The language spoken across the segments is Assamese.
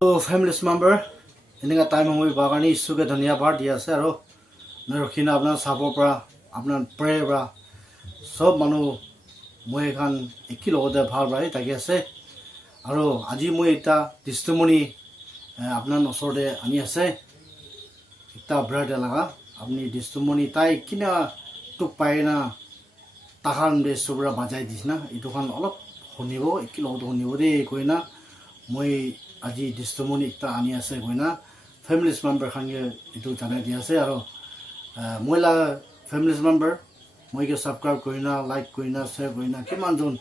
तो फैमिली मेम्बर इनका टाइम हुई बागानी इसुके धन्यवाद दिया से और नरखिना अपना सापर पर अपना प्रे पर सब मानु मैं खान एक लगते ভাল भाई ताकि আছে और आज मैं एक टेस्टिमनी अपना ओसरते आनी আছে एक ब्राइड लगा अपनी टेस्टिमनी ताई किना तुक पाए ना ताहान दे सुब्रा बाजाई दिस ना इटु खान अलग শুনিব एक लगते শুনিব दे कोई ना मैं আজি টেস্টিমনি एक आनी আছে कोई ना फैमिली मेम्बर खान इटु जानाय दि আছে और मैला फैमिली मेम्बर मैं सबसक्राइब करना लाइक करना शेयर करना किमानजन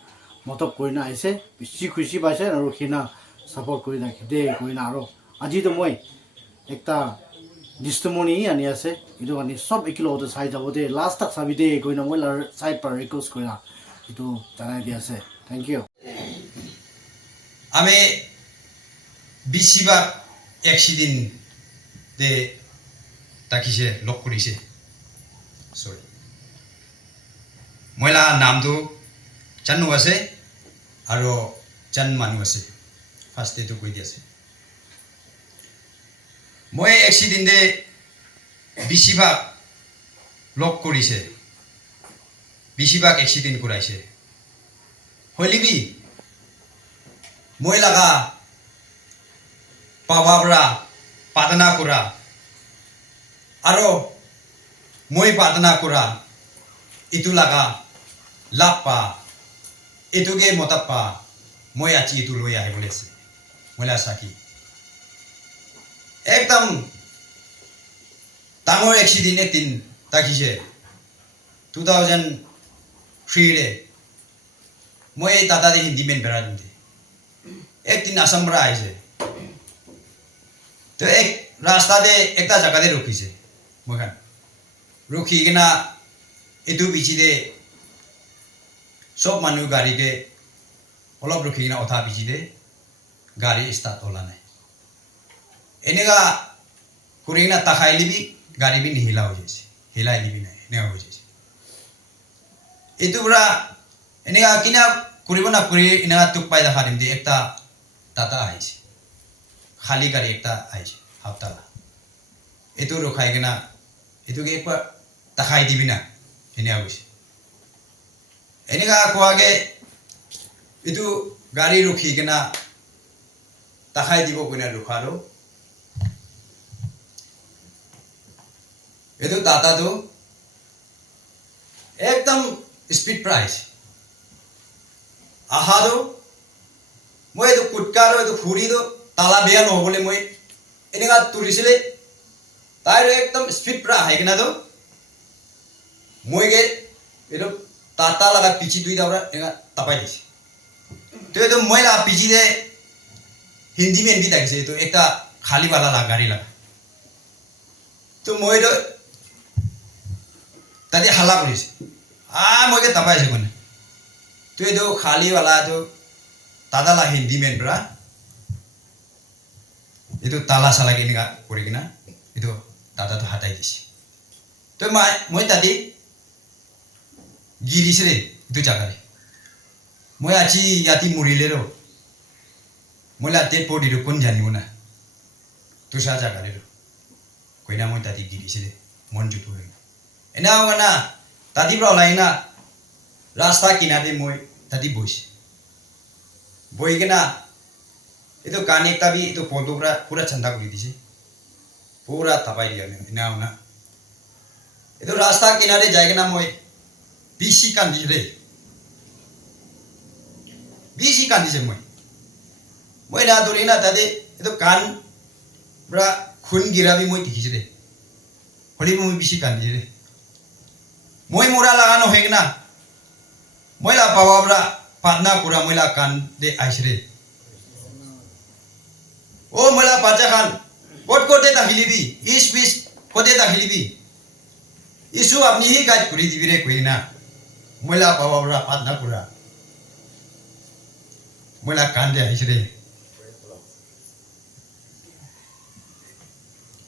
मदद करना आइसे बेसि खुशी पाइसे और खिना सपोर्ट कर दे करना और आज तो मैं एक टेस्टिमनी आनी আছে इटु आनी सब एक लगते चाई যাব दे लास्ट तक चाबी दे करना मैं साइड पर रिक्वेस्ट करना इटु जानाय दि আছে थैंक यू आमे बेसिबाग एक्सिडेंट दे ताकिसे लक करिसे सरी मैला नाम तो चान्नु आसे और चान मानु आसे फार्स्ट तो কৈ দি আছে मैं एक्सिडेंट दे बेसिबाग लक करिसे बेसिबाग एक्सिडेंट कराइसे हलिबि मैं लगा पावाब्रा पादना करा और मैं पादना करा इतु लगा लाभ पा इतुगे मतब पा मैं आज इतु लई आहिबले आछे मैला साखी एकदम डाঙर एक्सिडेंट दिन ताकिसे 2003 रे मैं दादा दे हिंदी में बेरा दिन एक दिन आसाम बरा आइसे तो एक रास्ता दे एक जगह दे रुकीसे मैं रुकी के ना इतु बीची दे सब मानु गाड़ी के अलग रुकी ना उठा बीची दे गाड़ी स्टार्ट होला नहीं इनेगा कुरिंगना तखाइली भी गाड़ी भी नहीं हिला हो जैसे हिलाई भी नहीं हो जैसे इतु बरा इनेगा किना कुरिबो ना कुरी इनेगा तुक पाई दखा दिम दे एकता टाटा आइसे खाली गाड़ी एकता आइसे हफ्ताला इतु रुखाई के ना इतु के एक बार तखाई दिबी ना इने आगुसे इनेगा को आगे इतु गाड़ी रुखी के ना तखाई दिबो कोना रुखारो इतु टाटा तो एकदम स्पीड प्राइस आहा दो मैं तो कुटकारो तो खुरी दो ताला बेया न बोले मैं इनेगा तुरिसिले ताइरो एकदम स्पीड प्रा है किना दो मैं के इतो टाटा लगा पीछे दुई दावरा इनेगा तपाई दिस तो मैला पीछे दे हिंदी में भी ताकिसे तो एकटा खाली वाला ला गाड़ी लगा तो मैं तो तादे हल्ला करिसे मैं के तपाई से कोने तो ये खाली वाला तो दादा ला हिंदी में ब्रा itu tala salah gini kan kurigina itu tata tuh hatai dis tuh moi tadi giri sih itu jaga deh moi aci yati murile lo moi latih podi rukun jani mana tuh saya jaga deh kau ina moi tadi giri sih mon jutu lagi ina mana tadi bro lain na rasta kinare moi tadi boy kena itu kanik tapi itu foto pura canda kuri di sih pura tapai dia nih ina una itu rasta kinare jaga na moi bisi kan di sih moi na turina tadi itu kan bra khun gira bi moi dikhi sih holi moi bisi kan di moi mura laga no hegna moi la pawa bra patna kura moi la kan de aisre ओ मला पाचा खान कोट कोटे ताहिलीबी इस बीस कोटे ताहिलीबी इसु अपनी ही गाज कुरी दिबिरे कोई ना मला पावावरा पादना कुरा मला कांदे आइसरे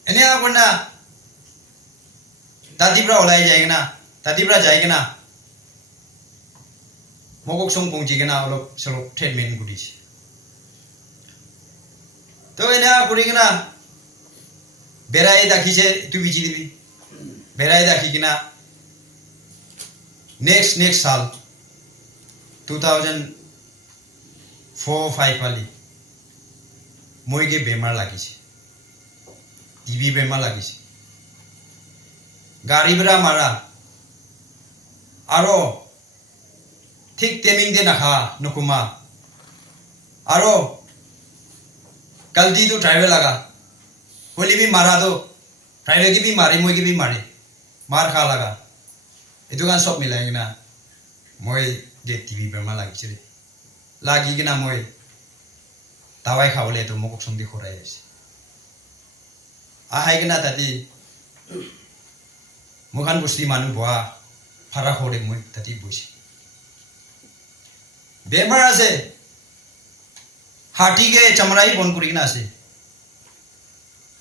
एने आपना दादीब्रा ओलाई जाएगा ना mogok song pungji gena olok selok treatment gudis তো এনে করি কিনা বেড়াই দেখিছে তুই বিচি দিবি বেড়াই দেখি কিনা নেক্সট সাল 2004-5 वाली মইকে বেমার লাগিছে টিবি বেমার লাগিছে গাড়ি বেড়া মারা আরো ঠিক টেমিং দে নাখা নকুমা আরো गलती तो ड्राइवर लगा कोई भी मारा तो ड्राइवर की भी मारे मोई की भी मारे मार खा लगा ये दुकान सब मिलाएंगे ना मोई जे टीवी बेमार लागिছে रे লাগি কিনা মই দাৱাই খাবলে তো মোক সন্ধি খৰাই আছে আহাই কিনা তাতি মুখান বস্তি মানুহ বহা ফাৰা খৰে মই তাতি বইছে বেমাৰ আছে हाटी के चमड़ाई बन करी ना से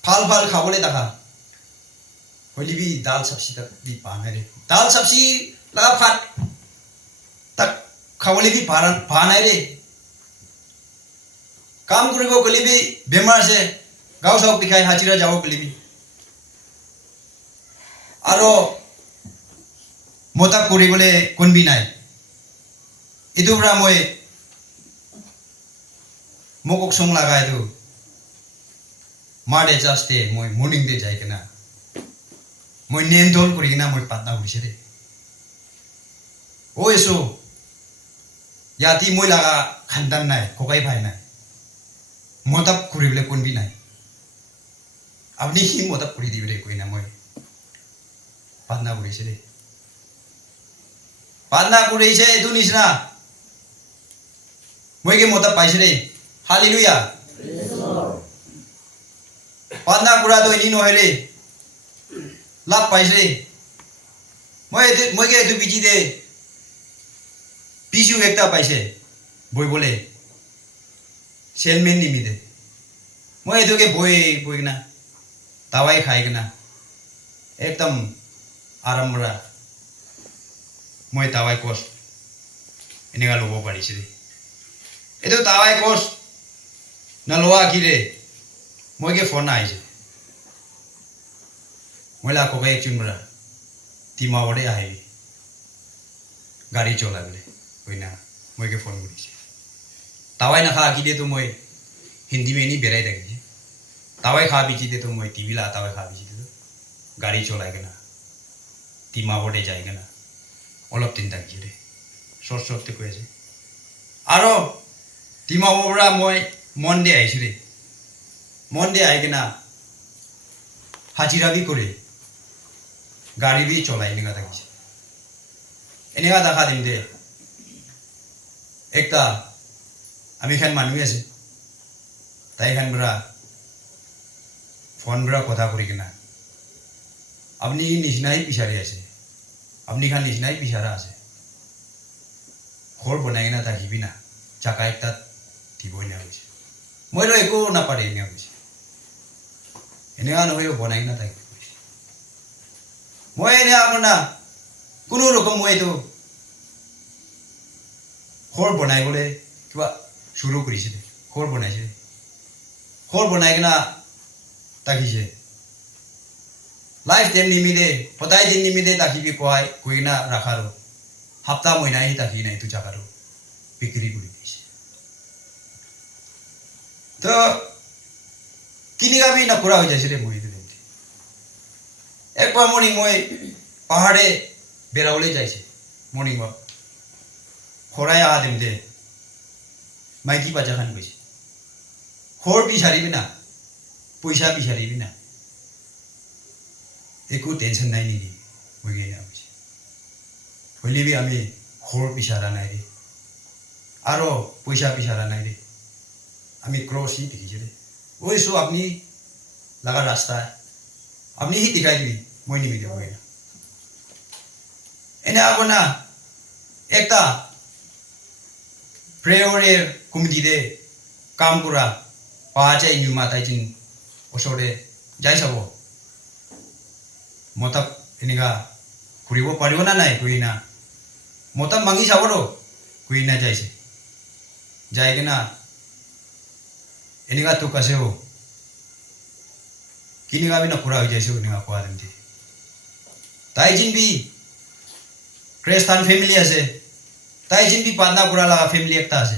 फाल फाल खावले दखा होली भी दाल सब्जी तक भी पाने रे दाल सब्जी लगा फाट तक खावले भी पाने रे काम करिबो कली भी बेमार से गाँव सब पिखाई हाजिरा जाओ कली भी आरो मोता करी बोले कोन भी नाई इदुबरा मोय मोक सं लगाए तो मारे जास्ते मोय मॉर्निंग दे जाए ना मोय नेम धोल करी ना मोय पातना उड़िसे रे ओ एसो याती मोय लगा खानदान नाय खोकाई भाई नाय मोतब करिबले कोन भी नाय अपनी ही मोतब करी दिबरे कोई ना मोय पातना उड़िसे रे पातना उड़िसे तू निसना मोय के मोतब पाइसे रे हालेलुया पादना कुरा तो इनी नहले लाभ पाइसे मैं के बिजी दे पिसु एकटा पाइसे बय बोले सेलमेन निमिदे मैं के बय बयना दवाई खाइकना एकदम आराम रा मैं दवाई कोर्स এনেকা লব পাৰিছে ৰে এটো দवाई कोर्स नलोआ की रे मोगे फोन आइजे मोला को एक चुमरा तीमा वडे आइ गाड़ी चला गले होइना मोगे फोन करिसे दवाई ना खा की दे तो मोय हिंदी में नहीं बेराई देखे दवाई खा बिची दे तो मोय टीवी ला दवाई खा बिची दे तो गाड़ी चलाए गना तीमा वडे जाए गना অলপ দিন থাকি রে সরসরতে কইছে আরো तीमा वडा मोय মন্ডে আইছে রে মন্ডে আই কিনা হাজিরা বি করে গাড়ি বি চলাই নিগা থাকিছে এনেগা দেখা দিম দে একটা আমি খান মানুহ আছে তাই খান বড়া ফোন বড়া কথা করি কিনা আপনি নিশনাই পিছারে আছে আপনি খান নিশনাই পিছারা আছে ঘর বনাই না থাকিবি না চাকা একটা দিবই না হইছে মইলো একো না পারে এনে হইছে এনেগা নহয়ও বনাই না তাই মই এনে আপনা কোনো রকম মই তো ঘর বনাই বলে কিবা শুরু করিছে ঘর বনাইছে ঘর বনাই কিনা তাকিছে লাইফ টাইম নিমিলে সদায় দিন নিমিলে তাকিবি কয় কই না রাখারো হাপ্তা মহিনাই তাকি নাই তো জাগারো বিক্রি করে দিছে तो किनिगा भी ना पूरा हो जाए रे मोई दिन एक बार मॉर्निंग मोई पहाड़े बेरावले जाए मॉर्निंग वॉक खराया आदिम दे माइकी बाजा खान गई खर बिसारी भी ना पैसा बिसारी भी ना एको टेंशन नाई नहीं मोई गई ना हले भी आमी खर बिसारा नाई रे आरो पैसा बिसारा नाई रे আমি ক্রস ही देखिए रे ওই সো আপনি লাগা রাস্তা আপনি ही दिखाई दिबी মই নিবি দেব না এনে আগনা একটা প্রেয়ারের কমিটি দে কাম করা পাঁচে নিউমা তাইজিন ওসরে যাই যাব মতা এনেগা ঘুরিব পারিব না নাই কই না মতা মাগি যাবৰো কই না যাইছে যাই কিনা এনেগা তো কাছে हो কিনিগা বি নকৰা হৈ যাইছো কিনিগা কোৱা তেন্তে তাই জিন বি খ্ৰীষ্টান ফেমিলি আছে তাই জিন বি পাটনা কৰা লাগা ফেমিলি একটা আছে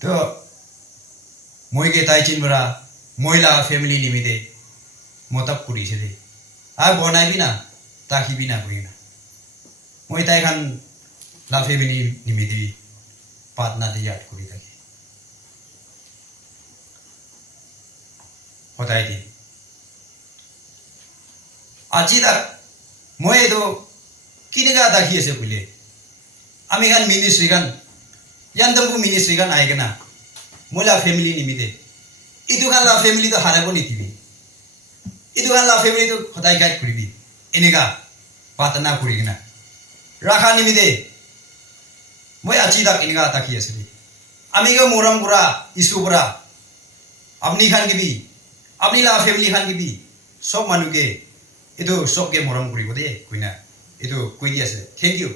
তো মই কে তাই জিন বৰা মহিলা ফেমিলি নিমিতে মতব কৰিছে দে আর বনাই বি না তাকি বি না করি না মই তাই খান লা ফেমিলি নিমিতে পাটনা দিয়ে ইয়াত কৰি থাকি সদায় দিন আজি তাক মই এইটো কিনেগা দেখি আছে বুলিয়ে আমি খান মিনিস্ট্রি খান ইয়ান্তম্বু মিনিস্ট্রি খান আইগে না মহিলা ফেমিলি নিমিতে ইটো খান লা ফেমিলি তো হারাব নিতিবি ইটো খান লা ফেমিলি তো সদায় গাইড করিবি এনেগা পাতনা করি না রাখা নিমিতে মই আজি তাক এনেগা দেখি আছে আমি কেউ মরম করা ইস্যু করা আপনি খান কিবি আপনি লা ফেমিলি খান কিবি সব মানুষকে এইটো সবকে মৰম কৰিব দেই কইনা এইটো কৈ দি আছে থেংক ইউ